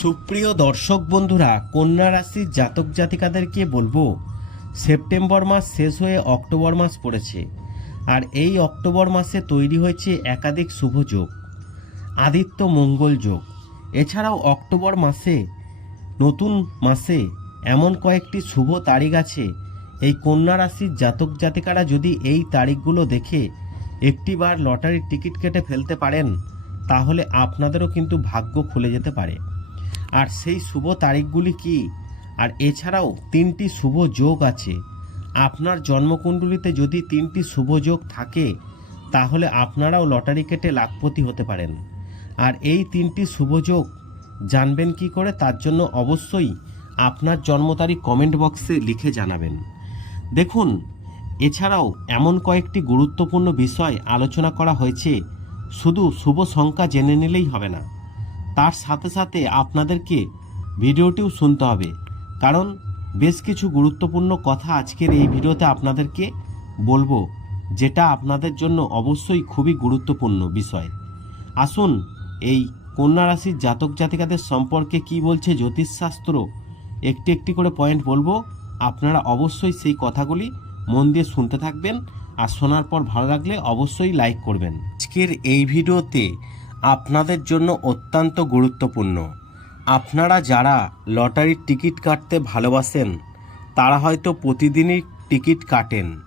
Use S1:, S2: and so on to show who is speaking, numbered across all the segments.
S1: সুপ্রিয় দর্শক বন্ধুরা, কন্যা রাশির জাতক জাতিকাদেরকে বলব, সেপ্টেম্বর মাস শেষ হয়ে অক্টোবর মাস পড়েছে, আর এই অক্টোবর মাসে তৈরি হয়েছে একাধিক শুভ যোগ, আদিত্য মঙ্গল যোগ। এছাড়াও অক্টোবর মাসে, নতুন মাসে এমন কয়েকটি শুভ তারিখ আছে। এই কন্যা রাশির জাতক জাতিকারা যদি এই তারিখগুলো দেখে একটিবার লটারির টিকিট কেটে ফেলতে পারেন, তাহলে আপনাদেরও কিন্তু ভাগ্য খুলে যেতে পারে। আর সেই শুভ তারিখগুলি কি? আর এছাড়াও তিনটি শুভ যোগ আছে। আপনার জন্মকুণ্ডলিতে যদি তিনটি শুভ যোগ থাকে, তাহলে আপনারাও লটারি কেটে লাখপতি হতে পারেন। আর এই তিনটি শুভ যোগ জানবেন কি করে, তার জন্য অবশ্যই আপনার জন্ম তারিখ কমেন্ট বক্সে লিখে জানাবেন। দেখুন, এছাড়াও এমন কয়েকটি গুরুত্বপূর্ণ বিষয় আলোচনা করা হয়েছে। শুধু শুভ সংখ্যা জেনে নিলেই হবে না। তার সাথে সাথে আপনাদেরকে ভিডিওটিও শুনতে হবে। কারণ বেশ কিছু গুরুত্বপূর্ণ কথা আজকের এই ভিডিওতে আপনাদেরকে বলব, যেটা আপনাদের জন্য অবশ্যই খুবই গুরুত্বপূর্ণ বিষয়। আসুন, এই কন্যা রাশির জাতক জাতিকাদের সম্পর্কে কি বলছে জ্যোতিষশাস্ত্র, একটি একটি করে পয়েন্ট বলব। আপনারা অবশ্যই সেই কথাগুলি মন দিয়ে শুনতে থাকবেন, আর শোনার পর ভালো লাগলে অবশ্যই লাইক করবেন। আজকের এই ভিডিওতে আপনাদের জন্য অত্যন্ত গুরুত্বপূর্ণ। আপনারা যারা লটারির টিকিট কাটতে ভালোবাসেন, তারা হয়তো প্রতিদিনই টিকিট কাটেন।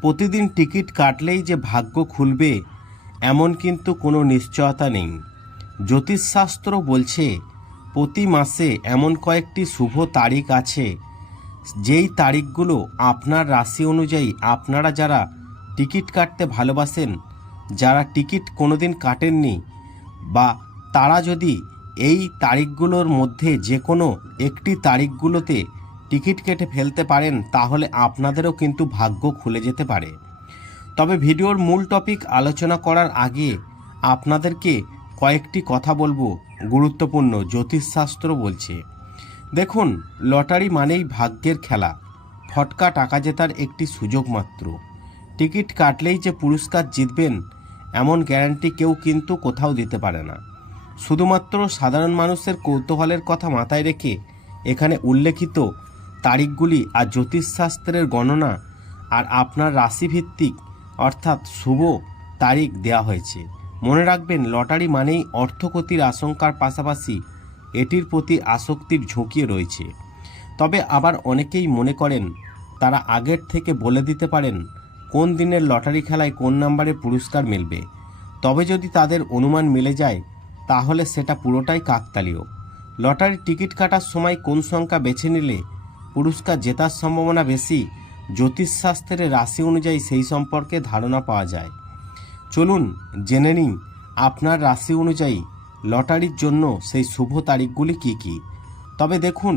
S1: প্রতিদিন টিকিট কাটলেই যে ভাগ্য খুলবে, এমন কিন্তু কোনো নিশ্চয়তা নেই। জ্যোতিষশাস্ত্র বলছে, প্রতি মাসে এমন কয়েকটি শুভ তারিখ আছে, যেই তারিখগুলো আপনার রাশি অনুযায়ী আপনারা যারা টিকিট কাটতে ভালোবাসেন, যারা টিকিট কোনোদিন কাটেননি বা তারা যদি এই তারিখগুলোর মধ্যে যে কোনো একটি তারিখগুলোতে টিকিট কেটে ফেলতে পারেন, তাহলে আপনাদেরও কিন্তু ভাগ্য খুলে যেতে পারে। তবে ভিডিওর মূল টপিক আলোচনা করার আগে আপনাদেরকে কয়েকটি কথা বলব, গুরুত্বপূর্ণ জ্যোতিষশাস্ত্র বলছে। দেখুন, লটারি মানেই ভাগ্যের খেলা, ফটকা টাকা জেতার একটি সুযোগ মাত্র। টিকিট কাটলেই যে পুরস্কার জিতবেন এমন গ্যারান্টি কেউ কিন্তু কোথাও দিতে পারে না। শুধুমাত্র সাধারণ মানুষের কৌতূহলের কথা মাথায় রেখে এখানে উল্লেখিত তারিখগুলি আর জ্যোতিষশাস্ত্রের গণনা আর আপনার রাশিভিত্তিক, অর্থাৎ শুভ, তারিখ দেওয়া হয়েছে। মনে রাখবেন, লটারি মানেই অর্থক্ষতির আশঙ্কার পাশাপাশি এটির প্রতি আসক্তির ঝুঁকি রয়েছে। তবে আবার অনেকেই মনে করেন, তারা আগের থেকে বলে দিতে পারেন কোন দিনের লটারি খেলায় কোন নাম্বারে পুরস্কার মিলবে? তবে যদি তাদের অনুমান মিলে যায়, তাহলে সেটা পুরোটাই কাকতালীয়। লটারির টিকিট কাটার সময় কোন সংখ্যা বেছে নিলে পুরস্কার জেতার সম্ভাবনা বেশি, জ্যোতিষশাস্ত্রের রাশি অনুযায়ী সেই সম্পর্কে ধারণা পাওয়া যায়। চলুন জেনে নিন আপনার রাশি অনুযায়ী লটারির জন্য সেই শুভ তারিখগুলি কি কি? তবে দেখুন,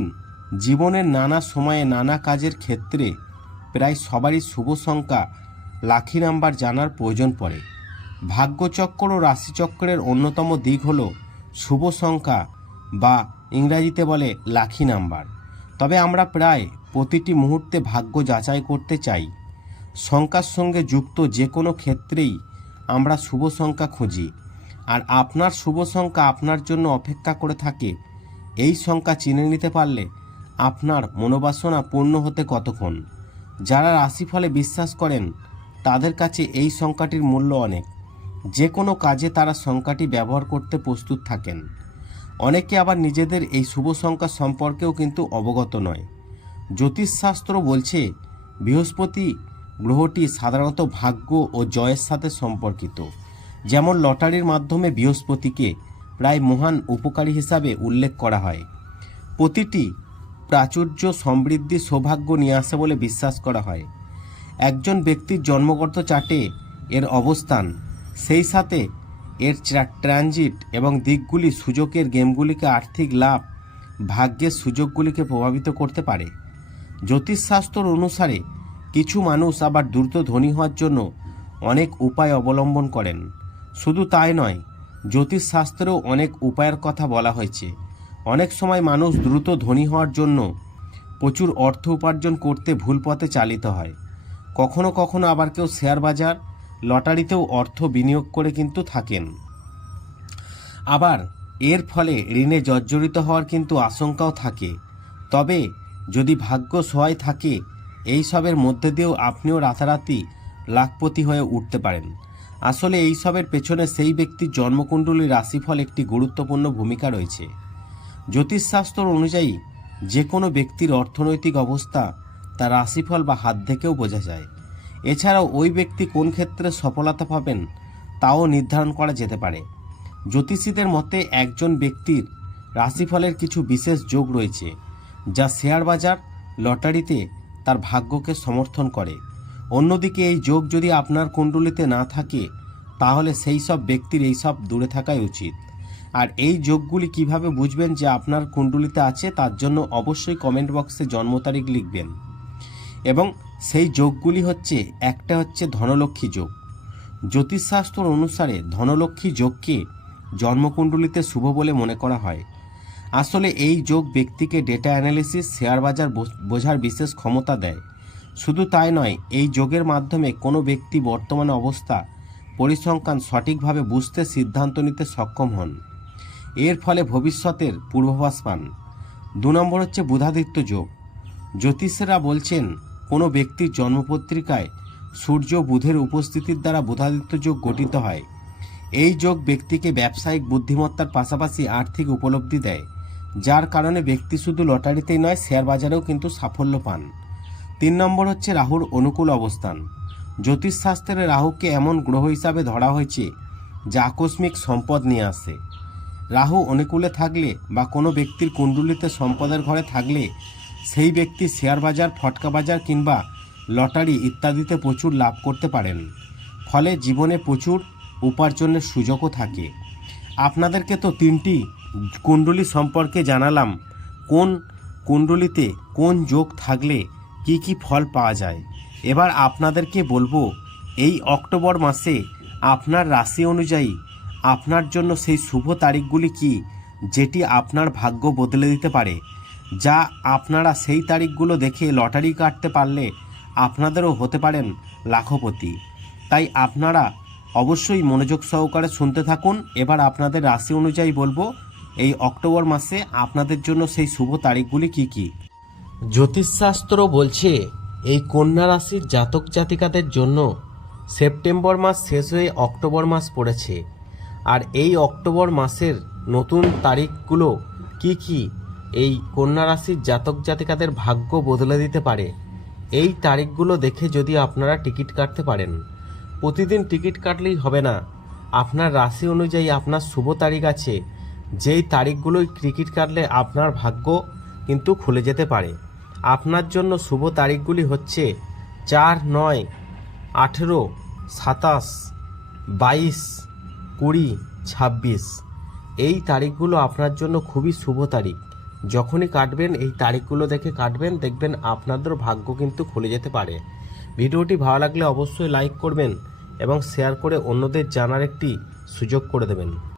S1: জীবনের নানা সময়ে নানা কাজের ক্ষেত্রে প্রায় সবারই শুভ সংখ্যা লাখি নাম্বার জানার প্রয়োজন পড়ে। ভাগ্যচক্র ও রাশিচক্রের অন্যতম দিক হল শুভ সংখ্যা বা ইংরাজিতে বলে লাখি নাম্বার। তবে আমরা প্রায় প্রতিটি মুহূর্তে ভাগ্য যাচাই করতে চাই। সংখ্যার সঙ্গে যুক্ত যে কোনো ক্ষেত্রেই আমরা শুভ সংখ্যা খুঁজি। আর আপনার শুভ সংখ্যা আপনার জন্য অপেক্ষা করে থাকে। এই সংখ্যা চিনে নিতে পারলে আপনার মনোবাসনা পূর্ণ হতে কতক্ষণ? যারা রাশিফলে বিশ্বাস করেন তাদের কাছে এই সংখ্যাটির মূল্য অনেক। যে কোনো কাজে তারা সংখ্যাটি ব্যবহার করতে প্রস্তুত থাকেন। অনেকে আবার নিজেদের এই শুভ সংখ্যা সম্পর্কেও কিন্তু অবগত নয়। জ্যোতিষশাস্ত্র বলছে, বৃহস্পতি গ্রহটি সাধারণত ভাগ্য ও জয়ের সাথে সম্পর্কিত। যেমন লটারির মাধ্যমে বৃহস্পতিকে প্রায় মহান উপকারী হিসাবে উল্লেখ করা হয়। প্রতিটি প্রাচুর্য সমৃদ্ধি সৌভাগ্য নিয়ে আসে বলে বিশ্বাস করা হয়। একজন ব্যক্তির জন্মগত চার্টে এর অবস্থান, সেই সাথে এর ট্রানজিট এবং দিকগুলি সুযোগের গেমগুলিকে আর্থিক লাভ, ভাগ্যের সুযোগগুলিকে প্রভাবিত করতে পারে। জ্যোতিষশাস্ত্র অনুসারে কিছু মানুষ আবার দ্রুত ধনী হওয়ার জন্য অনেক উপায় অবলম্বন করেন। শুধু তাই নয়, জ্যোতিষশাস্ত্রেও অনেক উপায়ের কথা বলা হয়েছে। অনেক সময় মানুষ দ্রুত ধনী হওয়ার জন্য প্রচুর অর্থ উপার্জন করতে ভুল পথে চালিত হয়। কখনো কখনো আবার কেউ শেয়ার বাজার, লটারিতেও অর্থ বিনিয়োগ করে কিন্তু থাকেন। আবার এর ফলে ঋণে জর্জরিত হওয়ার কিন্তু আশঙ্কাও থাকে। তবে যদি ভাগ্য সহায় থাকে, এই সবের মধ্যে দিয়েও আপনিও রাতারাতি লাখপতি হয়ে উঠতে পারেন। আসলে এই সবের পেছনে সেই ব্যক্তির জন্মকুণ্ডলীর রাশিফল একটি গুরুত্বপূর্ণ ভূমিকা রয়েছে। জ্যোতিষশাস্ত্র অনুযায়ী যে কোনো ব্যক্তির অর্থনৈতিক অবস্থা তার রাশিফল বা হাত থেকেও বোঝা যায়। এছাড়াও ওই ব্যক্তি কোন ক্ষেত্রে সফলতা পাবেন তাও নির্ধারণ করা যেতে পারে। জ্যোতিষীদের মতে একজন ব্যক্তির রাশিফলের কিছু বিশেষ যোগ রয়েছে, যা শেয়ার বাজার, লটারিতে তার ভাগ্যকে সমর্থন করে। অন্যদিকে এই যোগ যদি আপনার কুণ্ডলিতে না থাকে, তাহলে সেই সব ব্যক্তির এই সব দূরে থাকাই উচিত। আর এই যোগগুলি কীভাবে বুঝবেন যে আপনার কুণ্ডলিতে আছে তার জন্য অবশ্যই কমেন্ট বক্সে জন্ম তারিখ লিখবেন। এবং সেই যোগগুলি হচ্ছে, একটা হচ্ছে ধনলক্ষ্মী যোগ। জ্যোতিষশাস্ত্র অনুসারে ধনলক্ষ্মী যোগকে জন্মকুণ্ডলিতে শুভ বলে মনে করা হয়। আসলে এই যোগ ব্যক্তিকে ডেটা অ্যানালিসিস শেয়ার বাজার বোঝ- বোঝার বিশেষ ক্ষমতা দেয়। শুধু তাই নয়, এই যোগের মাধ্যমে কোনো ব্যক্তি বর্তমান অবস্থা, পরিসংখ্যান সঠিকভাবে বুঝতে সিদ্ধান্ত নিতে সক্ষম হন। এর ফলে ভবিষ্যতের পূর্বাভাস পান। দু নম্বর হচ্ছে বুধাদিত্য যোগ। জ্যোতিষেরা বলছেন কোনো ব্যক্তির জন্মপত্রিকায় সূর্য বুধের উপস্থিতির দ্বারা বুধাদিত্য যোগ গঠিত হয়। এই যোগ ব্যক্তিকে ব্যবসায়িক বুদ্ধিমত্তার পাশাপাশি আর্থিক উপলব্ধি দেয়, যার কারণে ব্যক্তি শুধু লটারিতেই নয়, শেয়ার বাজারেও কিন্তু সাফল্য পান। তিন নম্বর হচ্ছে রাহুর অনুকূল অবস্থান। জ্যোতিষশাস্ত্রে রাহুকে এমন গ্রহ হিসাবে ধরা হয়েছে, যা আকস্মিক সম্পদ নিয়ে আসে। রাহু অনুকূলে থাকলে বা কোনো ব্যক্তির কুণ্ডুলিতে সম্পদের ঘরে থাকলে সেই ব্যক্তি শেয়ার বাজার, ফটকা বাজার কিংবা লটারি ইত্যাদিতে প্রচুর লাভ করতে পারেন। ফলে জীবনে প্রচুর উপার্জনের সুযোগও থাকে। আপনাদেরকে তো তিনটি কুণ্ডলী সম্পর্কে জানালাম। কোন কুণ্ডলিতে কোন যোগ থাকলে কি কি ফল পাওয়া যায়? এবার আপনাদেরকে বলব, এই অক্টোবর মাসে আপনার রাশি অনুযায়ী আপনার জন্য সেই শুভ তারিখগুলি কি, যেটি আপনার ভাগ্য বদলে দিতে পারে? যা আপনারা সেই তারিখগুলো দেখে লটারি কাটতে পারলে আপনাদেরও হতে পারেন লাখপতি। তাই আপনারা অবশ্যই মনোযোগ সহকারে শুনতে থাকুন। এবার আপনাদের রাশি অনুযায়ী বলব, এই অক্টোবর মাসে আপনাদের জন্য সেই শুভ তারিখগুলি কি কি? জ্যোতিষশাস্ত্র বলছে, এই কন্যা রাশির জাতক জাতিকাদের জন্য সেপ্টেম্বর মাস শেষ হয়ে অক্টোবর মাস পড়েছে। আর এই অক্টোবর মাসের নতুন তারিখগুলো কি কি এই কন্যা রাশির জাতক জাতিকাদের ভাগ্য বদলে দিতে পারে। এই তারিখগুলো দেখে যদি আপনারা টিকিট কাটতে পারেন। প্রতিদিন টিকিট কাটলেই হবে না। আপনার রাশি অনুযায়ী আপনার শুভ তারিখ আছে। যেই তারিখগুলোই টিকিট কাটলে আপনার ভাগ্য কিন্তু খুলে যেতে পারে। আপনার জন্য শুভ তারিখগুলি হচ্ছে চার নয় আঠেরো সাতাশ বাইশ কুড়ি ছাব্বিশ। এই তারিখগুলো আপনার জন্য খুবই শুভ তারিখ। যখনই কাটবেন, এই তারিখগুলো দেখে কাটবেন, দেখবেন আপনাদেরও ভাগ্য কিন্তু খুলে যেতে পারে। ভিডিওটি ভালো লাগলে অবশ্যই লাইক করবেন এবং শেয়ার করে অন্যদের জানার একটি সুযোগ করে দেবেন।